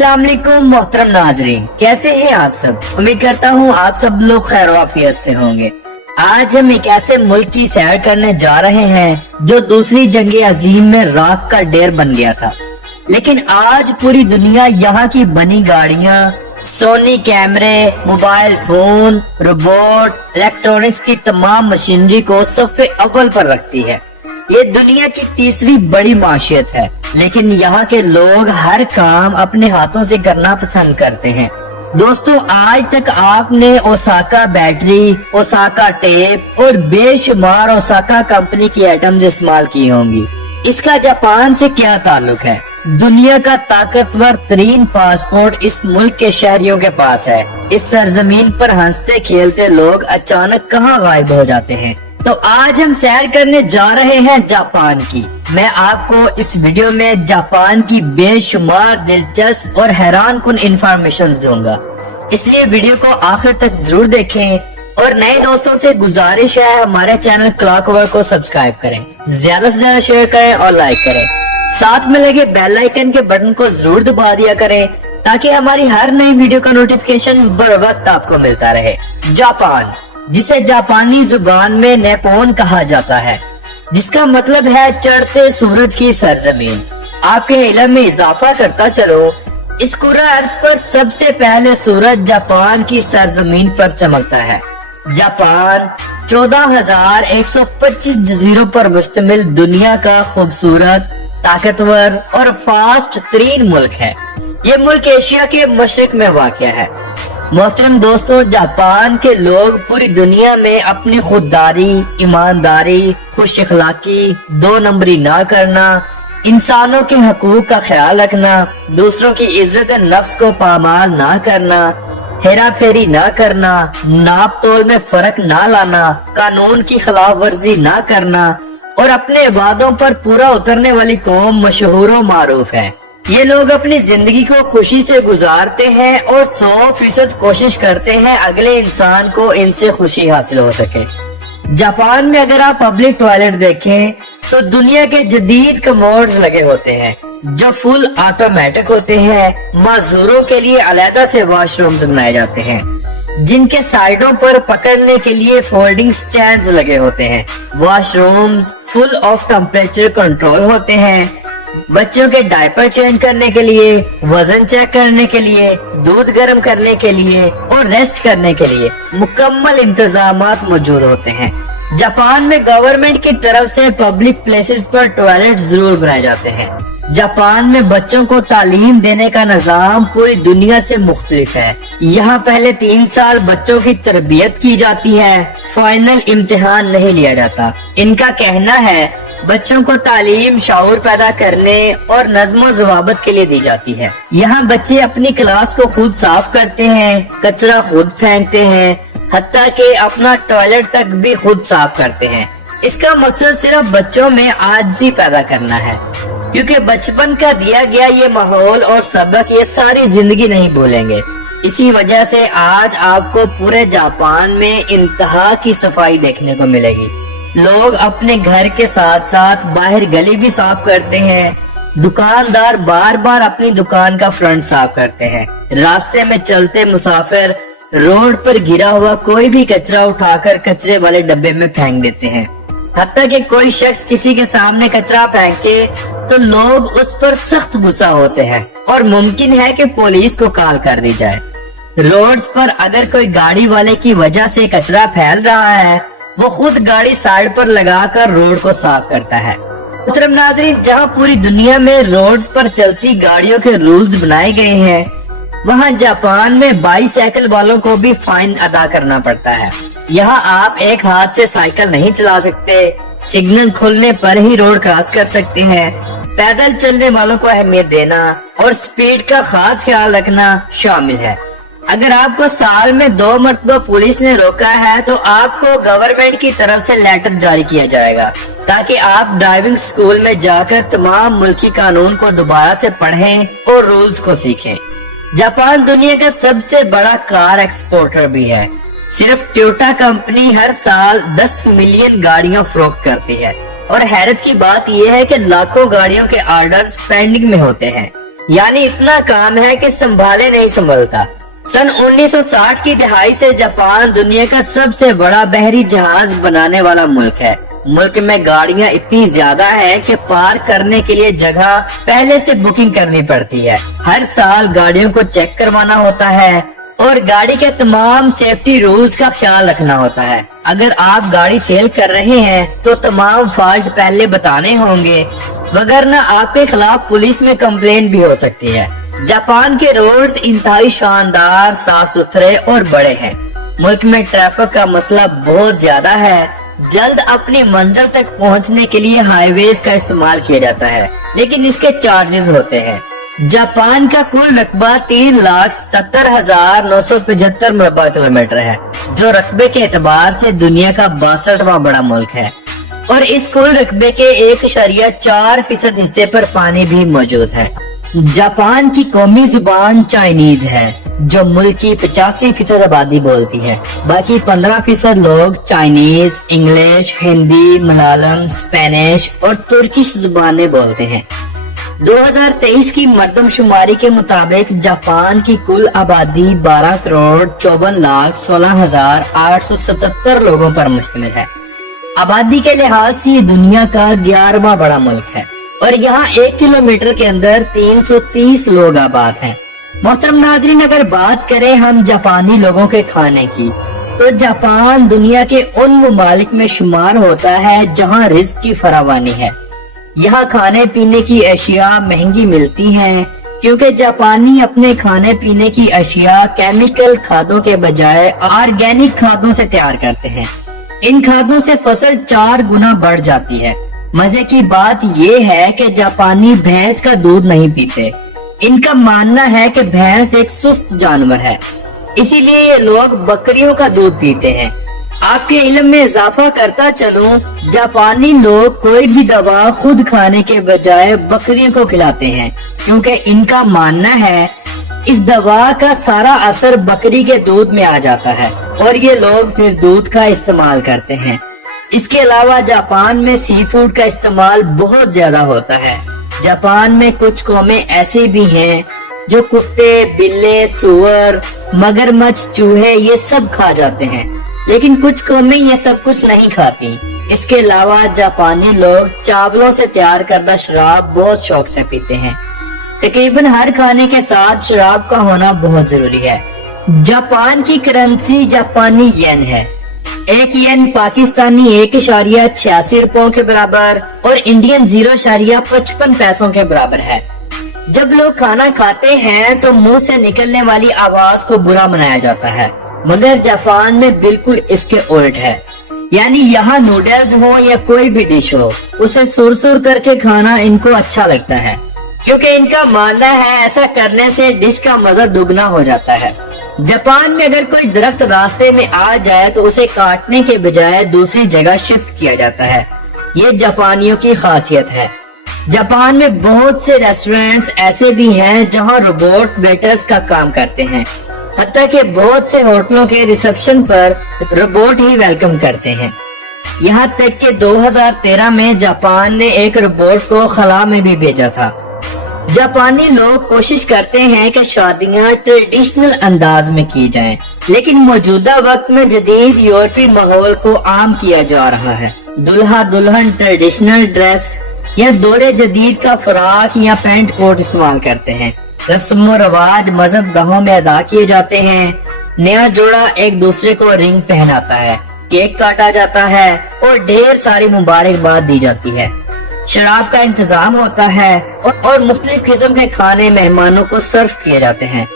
अस्सलाम वालेकुम मोहतरम नाजरीन, कैसे हैं आप सब। उम्मीद करता हूँ आप सब लोग खैर आफियत से होंगे। आज हम एक ऐसे मुल्क की सैर करने जा रहे हैं जो दूसरी जंग अजीम में राख का ढेर बन गया था, लेकिन आज पूरी दुनिया यहाँ की बनी गाड़ियाँ, सोनी कैमरे, मोबाइल फोन, रोबोट, इलेक्ट्रॉनिक्स की तमाम मशीनरी को सफ़े अव्वल पर रखती है। ये दुनिया की तीसरी बड़ी माशियत है, लेकिन यहाँ के लोग हर काम अपने हाथों से करना पसंद करते हैं। दोस्तों, आज तक आपने ओसाका बैटरी, ओसाका टेप और बेशुमार ओसाका कंपनी की आइटम्स इस्तेमाल की होंगी। इसका जापान से क्या ताल्लुक है? दुनिया का ताकतवर तरीन पासपोर्ट इस मुल्क के शहरियों के पास है। इस सरजमीन पर हंसते खेलते लोग अचानक कहाँ गायब हो जाते हैं। तो आज हम सैर करने जा रहे हैं जापान की। मैं आपको इस वीडियो में जापान की बेशुमार दिलचस्प और हैरानकुन इंफॉर्मेशन दूंगा, इसलिए वीडियो को आखिर तक जरूर देखें। और नए दोस्तों से गुजारिश है हमारे चैनल क्लॉकवर्क को सब्सक्राइब करें, ज्यादा से ज्यादा शेयर करें और लाइक करें। साथ में लगे बेल आइकन के बटन को जरूर दबा दिया करें ताकि हमारी हर नई वीडियो का नोटिफिकेशन बर वक्त आपको मिलता रहे। जापान, जिसे जापानी जुबान में नेपोन कहा जाता है, जिसका मतलब है चढ़ते सूरज की सरजमीन। आपके इल्म में इजाफा करता चलो, इस कुर्रा अर्ज पर सबसे पहले सूरज जापान की सरजमीन पर चमकता है। जापान 14,125 जजीरों पर मुश्तमिल दुनिया का खूबसूरत, ताकतवर और फास्ट तरीन मुल्क है। ये मुल्क एशिया के मशरिक में वाक़ है। मोहतरम दोस्तों, जापान के लोग पूरी दुनिया में अपनी खुददारी, ईमानदारी, खुश अखलाकी, दो नंबरी ना करना, इंसानों के हकूक का ख्याल रखना, दूसरों की इज्जत नफ्स को पामाल ना करना, हेरा फेरी ना करना, नाप तोल में फर्क ना लाना, कानून की खिलाफ वर्जी ना करना और अपने वादों पर पूरा उतरने वाली कौम मशहूर व मारूफ है। ये लोग अपनी जिंदगी को खुशी से गुजारते हैं और 100% कोशिश करते हैं अगले इंसान को इनसे खुशी हासिल हो सके। जापान में अगर आप पब्लिक टॉयलेट देखें तो दुनिया के जदीद कमोड्स लगे होते हैं जो फुल ऑटोमेटिक होते हैं। मजदूरों के लिए अलग से वॉशरूम्स बनाए जाते हैं जिनके साइडों पर पकड़ने के लिए फोल्डिंग स्टैंड्स लगे होते हैं। Washrooms full of temperature control होते हैं। बच्चों के डायपर चेंज करने के लिए, वजन चेक करने के लिए, दूध गर्म करने के लिए और रेस्ट करने के लिए मुकम्मल इंतजामात मौजूद होते हैं। जापान में गवर्नमेंट की तरफ से पब्लिक प्लेसेस पर टॉयलेट जरूर बनाए जाते हैं। जापान में बच्चों को तालीम देने का निजाम पूरी दुनिया से मुख्तलिफ है। यहाँ पहले 3 साल बच्चों की तरबियत की जाती है, फाइनल इम्तिहान नहीं लिया जाता। इनका कहना है बच्चों को तालीम शऊर पैदा करने और नज़्म ज़वाबत के लिए दी जाती है। यहाँ बच्चे अपनी क्लास को खुद साफ करते हैं, कचरा खुद फेंकते हैं, हत्ता के अपना टॉयलेट तक भी खुद साफ करते हैं। इसका मकसद सिर्फ बच्चों में आजिज़ी पैदा करना है, क्योंकि बचपन का दिया गया ये माहौल और सबक ये सारी जिंदगी नहीं भूलेंगे। इसी वजह से आज आपको पूरे जापान में इंतहा की सफाई देखने को मिलेगी। लोग अपने घर के साथ साथ बाहर गली भी साफ करते हैं। दुकानदार बार बार अपनी दुकान का फ्रंट साफ करते हैं। रास्ते में चलते मुसाफिर रोड पर गिरा हुआ कोई भी कचरा उठाकर कचरे वाले डब्बे में फेंक देते हैं। हत्ता कि कोई शख्स किसी के सामने कचरा फेंके तो लोग उस पर सख्त गुस्सा होते हैं और मुमकिन है कि पुलिस को कॉल कर दी जाए। रोड्स पर अगर कोई गाड़ी वाले की वजह से कचरा फैल रहा है, वो खुद गाड़ी साइड पर लगाकर रोड को साफ करता है। मोहतरम नाज़रीन, जहाँ पूरी दुनिया में रोड्स पर चलती गाड़ियों के रूल्स बनाए गए हैं, वहाँ जापान में बाईसाइकिल वालों को भी फाइन अदा करना पड़ता है। यहाँ आप एक हाथ से साइकिल नहीं चला सकते, सिग्नल खुलने पर ही रोड क्रॉस कर सकते हैं। पैदल चलने वालों को अहमियत देना और स्पीड का खास ख्याल रखना शामिल है। अगर आपको साल में 2 मरतबा पुलिस ने रोका है तो आपको गवर्नमेंट की तरफ से लेटर जारी किया जाएगा ताकि आप ड्राइविंग स्कूल में जाकर तमाम मुल्की कानून को दोबारा से पढ़ें और रूल्स को सीखें। जापान दुनिया का सबसे बड़ा कार एक्सपोर्टर भी है। सिर्फ टोयोटा कंपनी हर साल 10 मिलियन गाड़ियां फरोख्त करती है और हैरत की बात यह है कि लाखों गाड़ियों के ऑर्डर्स पेंडिंग में होते हैं। यानी इतना काम है कि संभाले नहीं संभलता। सन 1960 की दहाई से जापान दुनिया का सबसे बड़ा बहरी जहाज बनाने वाला मुल्क है। मुल्क में गाड़ियां इतनी ज्यादा है कि पार्क करने के लिए जगह पहले से बुकिंग करनी पड़ती है। हर साल गाड़ियों को चेक करवाना होता है और गाड़ी के तमाम सेफ्टी रूल्स का ख्याल रखना होता है। अगर आप गाड़ी सेल कर रहे हैं तो तमाम फॉल्ट पहले बताने होंगे, वगरना आपके खिलाफ पुलिस में कंप्लेन भी हो सकती है। जापान के रोड्स इंतहाई शानदार, साफ सुथरे और बड़े हैं। मुल्क में ट्रैफिक का मसला बहुत ज्यादा है। जल्द अपनी मंजिल तक पहुंचने के लिए हाईवेज का इस्तेमाल किया जाता है, लेकिन इसके चार्जेस होते हैं। जापान का कुल रकबा 3,77,975 मुरब्बा किलोमीटर है, जो रकबे के एतबार से दुनिया का 62वां बड़ा मुल्क है। और इस कुल रकबे के 1.4% हिस्से पर पानी भी मौजूद है। जापान की कौमी जुबान चाइनीज है, जो मुल्क की 85% आबादी बोलती है। बाकी 15% लोग Chinese, English, Hindi, Malayalam, Spanish और तुर्किश जुबानें बोलते हैं। 2023 की मर्दमशुमारी के मुताबिक जापान की कुल आबादी 12,54,16,877 लोगों पर मुश्तमिल है। आबादी के लिहाज से ये दुनिया का 11वां बड़ा मुल्क है और यहाँ 1 किलोमीटर के अंदर 330 लोग आबाद हैं। मोहतरम नाज़रीन, अगर बात करें हम जापानी लोगों के खाने की, तो जापान दुनिया के उन ममालिक में शुमार होता है जहाँ रिज़्क की फरावानी है। यहाँ खाने पीने की अशिया महंगी मिलती हैं, क्योंकि जापानी अपने खाने पीने की अशिया केमिकल खादों के बजाय ऑर्गेनिक खादों से तैयार करते हैं। इन खादों से फसल 4 गुना बढ़ जाती है। मजे की बात ये है कि जापानी भैंस का दूध नहीं पीते। इनका मानना है कि भैंस एक सुस्त जानवर है, इसीलिए ये लोग बकरियों का दूध पीते हैं। आपके इल्म में इजाफा करता चलूं, जापानी लोग कोई भी दवा खुद खाने के बजाय बकरियों को खिलाते हैं, क्योंकि इनका मानना है इस दवा का सारा असर बकरी के दूध में आ जाता है और ये लोग फिर दूध का इस्तेमाल करते हैं। इसके अलावा जापान में सी फूड का इस्तेमाल बहुत ज्यादा होता है। जापान में कुछ कौमें ऐसी भी हैं जो कुत्ते, बिल्ले, सुअर, मगरमच्छ, चूहे ये सब खा जाते हैं, लेकिन कुछ कौमें ये सब कुछ नहीं खाती। इसके अलावा जापानी लोग चावलों से तैयार करदा शराब बहुत शौक से पीते हैं। तकरीबन हर खाने के साथ शराब का होना बहुत जरूरी है। जापान की करेंसी जापानी येन है। 1 येन पाकिस्तानी 1.86 रुपयों के बराबर और इंडियन 0.55 पैसों के बराबर है। जब लोग खाना खाते हैं तो मुंह से निकलने वाली आवाज को बुरा मनाया जाता है, मगर जापान में बिल्कुल इसके उल्ट है। यानी यहाँ नूडल्स हो या कोई भी डिश हो, उसे सुर सुर करके खाना इनको अच्छा लगता है, क्योंकि इनका मानना है ऐसा करने से डिश का मजा दुगना हो जाता है। जापान में अगर कोई दरख्त रास्ते में आ जाए तो उसे काटने के बजाय दूसरी जगह शिफ्ट किया जाता है। ये जापानियों की खासियत है। जापान में बहुत से रेस्टोरेंट्स ऐसे भी हैं जहां रोबोट वेटर्स का काम करते हैं। हत्ता कि बहुत से होटलों के रिसेप्शन पर रोबोट ही वेलकम करते हैं। यहाँ तक कि 2013 में जापान ने एक रोबोट को खला में भी भेजा था। जापानी लोग कोशिश करते हैं कि शादियां ट्रेडिशनल अंदाज में की जाएं, लेकिन मौजूदा वक्त में जदीद यूरोपीय माहौल को आम किया जा रहा है। दुल्हा दुल्हन ट्रेडिशनल ड्रेस या दौरे जदीद का फराक या पैंट कोट इस्तेमाल करते हैं। रस्म रवाज मजहब गाहों में अदा किए जाते हैं। नया जोड़ा एक दूसरे को रिंग पहनाता है, केक काटा जाता है और ढेर सारी मुबारकबाद दी जाती है। शराब का इंतजाम होता है और मुख्तलिफ किस्म के खाने मेहमानों को सर्व किए जाते हैं।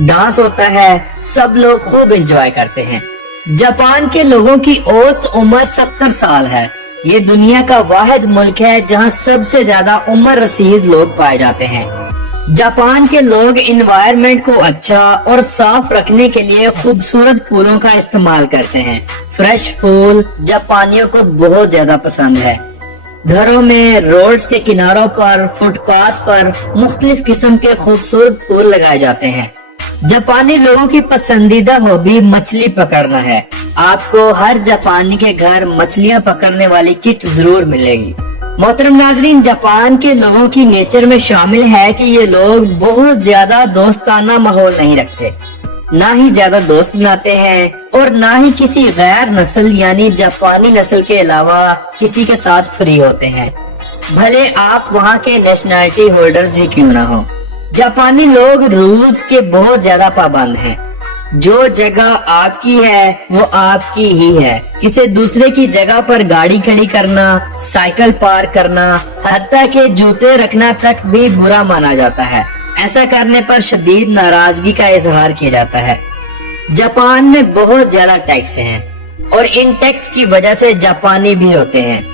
डांस होता है, सब लोग खूब एंजॉय करते हैं। जापान के लोगों की औसत उम्र 70 साल है। ये दुनिया का वाहिद मुल्क है जहां सबसे ज्यादा उम्र रसीद लोग पाए जाते हैं। जापान के लोग एनवायरनमेंट को अच्छा और साफ रखने के लिए खूबसूरत फूलों का इस्तेमाल करते हैं। फ्रेश फूल जापानियों को बहुत ज्यादा पसंद है। घरों में, रोड्स के किनारों पर, फुटपाथ पर मुख्तलिफ किस्म के खूबसूरत फूल लगाए जाते हैं। जापानी लोगों की पसंदीदा हॉबी मछली पकड़ना है। आपको हर जापानी के घर मछलियां पकड़ने वाली किट जरूर मिलेगी। मोहतरम नाजरीन, जापान के लोगों की नेचर में शामिल है कि ये लोग बहुत ज्यादा दोस्ताना माहौल नहीं रखते, ना ही ज्यादा दोस्त बनाते हैं और ना ही किसी गैर नस्ल यानी जापानी नस्ल के अलावा किसी के साथ फ्री होते हैं, भले आप वहाँ के नेशनैलिटी होल्डर्स ही क्यों ना हो। जापानी लोग रूल्स के बहुत ज्यादा पाबंद हैं। जो जगह आपकी है वो आपकी ही है। किसी दूसरे की जगह पर गाड़ी खड़ी करना, साइकिल पार्क करना, हत्ता के जूते रखना तक भी बुरा माना जाता है। ऐसा करने पर शदीद नाराजगी का इजहार किया जाता है। जापान में बहुत ज्यादा टैक्स हैं और इन टैक्स की वजह से जापानी भी होते हैं।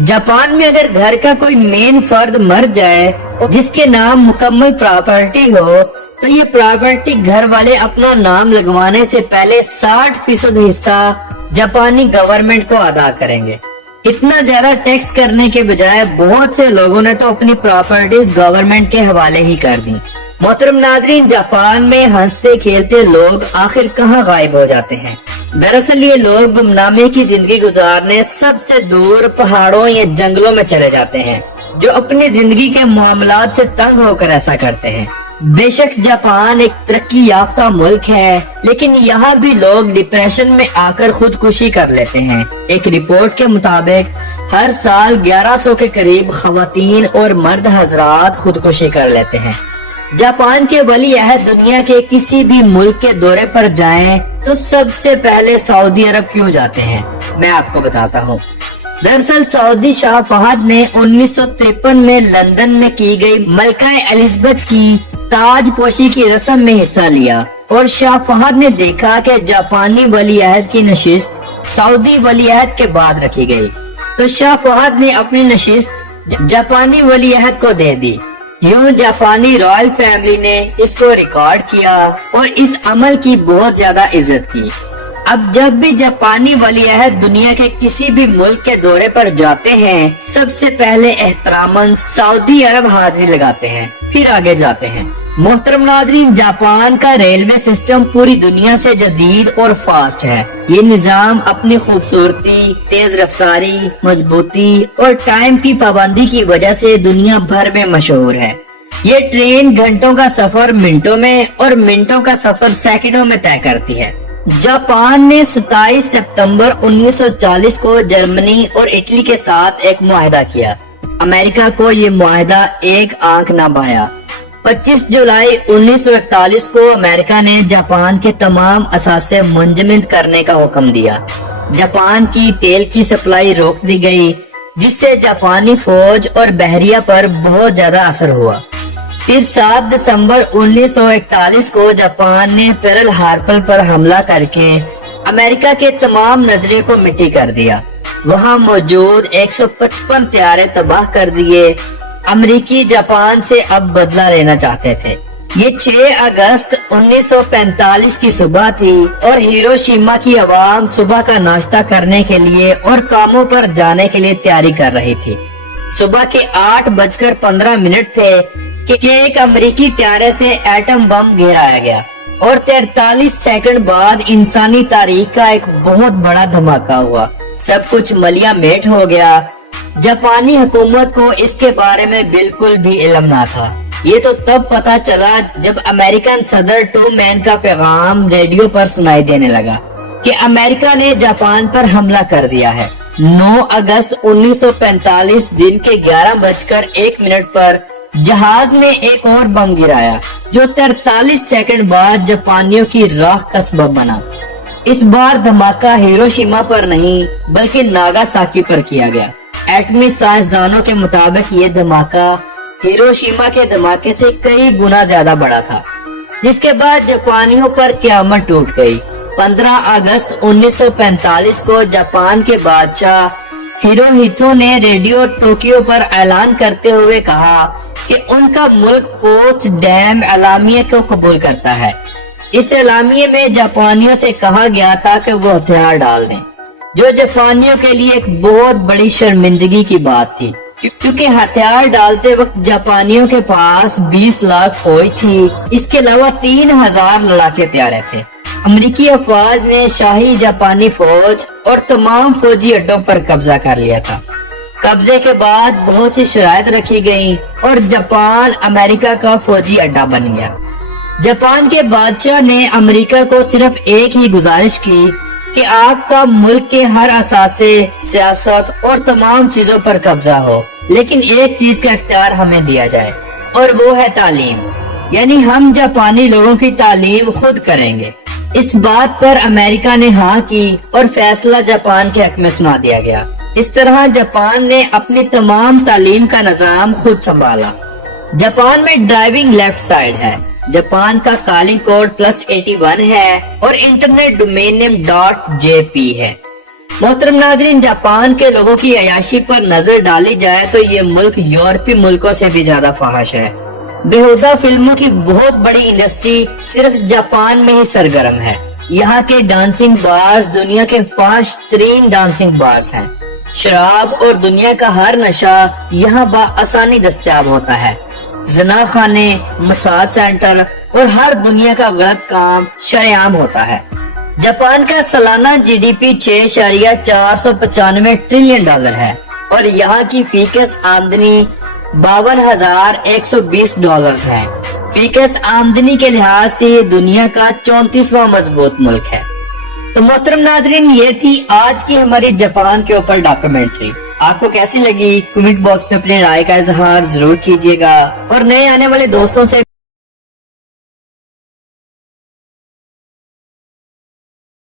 जापान में अगर घर का कोई मेन फर्द मर जाए और जिसके नाम मुकम्मल प्रॉपर्टी हो तो ये प्रॉपर्टी घर वाले अपना नाम लगवाने से पहले 60% हिस्सा जापानी गवर्नमेंट को अदा करेंगे। इतना ज्यादा टैक्स करने के बजाय बहुत से लोगों ने तो अपनी प्रॉपर्टीज गवर्नमेंट के हवाले ही कर दी। मोहतरम नाजरीन, जापान में हंसते खेलते लोग आखिर कहाँ गायब हो जाते हैं? दरअसल ये लोग गुमनामी की जिंदगी गुजारने सबसे दूर पहाड़ों या जंगलों में चले जाते हैं, जो अपनी जिंदगी के मामलात से तंग होकर ऐसा करते हैं। बेशक जापान एक तरक्की याफ्ता मुल्क है, लेकिन यहाँ भी लोग डिप्रेशन में आकर खुदकुशी कर लेते हैं। एक रिपोर्ट के मुताबिक हर साल 1100 के करीब खवातीन और मर्द हजरात खुदकुशी कर लेते हैं। जापान के वली अहद दुनिया के किसी भी मुल्क के दौरे पर जाएं तो सबसे पहले सऊदी अरब क्यों जाते हैं, मैं आपको बताता हूँ। दरअसल सऊदी शाह फहद ने 1953 में लंदन में की गई मलका एलिजाबेथ की ताज पोशी की रस्म में हिस्सा लिया और शाह फहद ने देखा कि जापानी वली अहद की नशिस्त सऊदी वली अहद के बाद रखी गई, तो शाह फहद ने अपनी नशिस्त जापानी वली अहद को दे दी। यूं जापानी रॉयल फैमिली ने इसको रिकॉर्ड किया और इस अमल की बहुत ज्यादा इज्जत की। अब जब भी जापानी वली अहद दुनिया के किसी भी मुल्क के दौरे पर जाते हैं, सबसे पहले एहतरामन सऊदी अरब हाजिरी लगाते हैं, फिर आगे जाते हैं। मोहतरम नाजरीन, जापान का रेलवे सिस्टम पूरी दुनिया से जदीद और फास्ट है। ये निजाम अपनी खूबसूरती, तेज रफ्तारी, मजबूती और टाइम की पाबंदी की वजह से दुनिया भर में मशहूर है। ये ट्रेन घंटों का सफर मिनटों में और मिनटों का सफर सेकंडों में तय करती है। जापान ने 27 सितंबर 1940 को जर्मनी और इटली के साथ एक मुआहदा किया। अमेरिका को ये मुआहदा एक आंख न भाया। 25 जुलाई 1941 को अमेरिका ने जापान के तमाम असासे मुंजमद करने का हुक्म दिया। जापान की तेल की सप्लाई रोक दी गई, जिससे जापानी फौज और बहरिया पर बहुत ज्यादा असर हुआ। फिर 7 दिसंबर 1941 को जापान ने पेरल हार्बर पर हमला करके अमेरिका के तमाम नजरिए को मिट्टी कर दिया। वहां मौजूद 155 त्यारे तबाह कर दिए। अमेरिकी जापान से अब बदला लेना चाहते थे। ये 6 अगस्त 1945 की सुबह थी और हिरोशिमा की आवाम सुबह का नाश्ता करने के लिए और कामों पर जाने के लिए तैयारी कर रही थी। सुबह के 8:15 थे कि एक अमेरिकी त्यारे से एटम बम गिराया गया और 43 सेकंड बाद इंसानी तारीख का एक बहुत बड़ा धमाका हुआ। सब कुछ मलिया मेट हो गया। जापानी हुकूमत को इसके बारे में बिल्कुल भी इल्म ना था। ये तो तब पता चला जब अमेरिकन सदर ट्रूमैन का पैगाम रेडियो पर सुनाई देने लगा कि अमेरिका ने जापान पर हमला कर दिया है। 9 अगस्त 1945 दिन के 11:01 पर जहाज ने एक और बम गिराया, जो 43 सेकंड बाद जापानियों की राख का सबब बना। इस बार धमाका हिरोशिमा पर नहीं बल्कि नागासाकी पर किया गया। एटमी साइंसदानों के मुताबिक ये धमाका हिरोशिमा के धमाके से कई गुना ज्यादा बड़ा था, जिसके बाद जापानियों पर क़यामत टूट गई। 15 अगस्त 1945 को जापान के बादशाह हिरोहितो ने रेडियो टोक्यो पर ऐलान करते हुए कहा कि उनका मुल्क पोस्ट डैम एलामिया को कबूल करता है। इस एलामिया में जापानियों से कहा गया था कि वो हथियार डाल दें, जो जापानियों के लिए एक बहुत बड़ी शर्मिंदगी की बात थी, क्योंकि हथियार डालते वक्त जापानियों के पास 20 लाख फौज थी। इसके अलावा 3000 लड़ाके तैयार थे। अमेरिकी अफवाज ने शाही जापानी फौज और तमाम फौजी अड्डों पर कब्जा कर लिया था। قبضے کے بعد بہت سی شرائط رکھی گئیں اور جاپان امریکہ کا فوجی اڈا بن گیا۔ جاپان کے بادشاہ نے امریکہ کو صرف ایک ہی گزارش کی کہ آپ کا ملک کے ہر اثاثے، سیاست اور تمام چیزوں پر قبضہ ہو، لیکن ایک چیز کا اختیار ہمیں دیا جائے اور وہ ہے تعلیم، یعنی ہم جاپانی لوگوں کی تعلیم خود کریں گے۔ اس بات پر امریکہ نے ہاں کی اور فیصلہ جاپان کے حق میں سنا دیا گیا۔ اس طرح جاپان نے اپنی تمام تعلیم کا نظام خود سنبھالا۔ جاپان میں ڈرائیونگ لیفٹ سائیڈ ہے، جاپان کا کالنگ کوڈ +81 ہے اور انٹرنیٹ ڈومین نیم .jp ہے۔ محترم ناظرین، جاپان کے لوگوں کی عیاشی پر نظر ڈالی جائے تو یہ ملک یورپی ملکوں سے بھی زیادہ فحش ہے۔ بیہودہ فلموں کی بہت بڑی انڈسٹری صرف جاپان میں ہی سرگرم ہے۔ یہاں کے ڈانسنگ بارز دنیا کے فحش ترین ڈانسنگ بارز ہیں۔ شراب اور دنیا کا ہر نشہ یہاں بآسانی دستیاب ہوتا ہے۔ زنا خانے، مساج سینٹر اور ہر دنیا کا غلط کام شرعام ہوتا ہے۔ جاپان کا سالانہ GDP 6.495 ٹریلین ڈالر ہے اور یہاں کی فی کس آمدنی 52,120 ڈالرز ہے۔ فی کس آمدنی کے لحاظ سے یہ دنیا کا 34واں مضبوط ملک ہے۔ تو محترم ناظرین، یہ تھی آج کی ہماری جاپان کے اوپر ڈاکومنٹری۔ آپ کو کیسی لگی؟ کمنٹ باکس میں اپنی رائے کا اظہار ضرور کیجیے گا اور نئے آنے والے دوستوں سے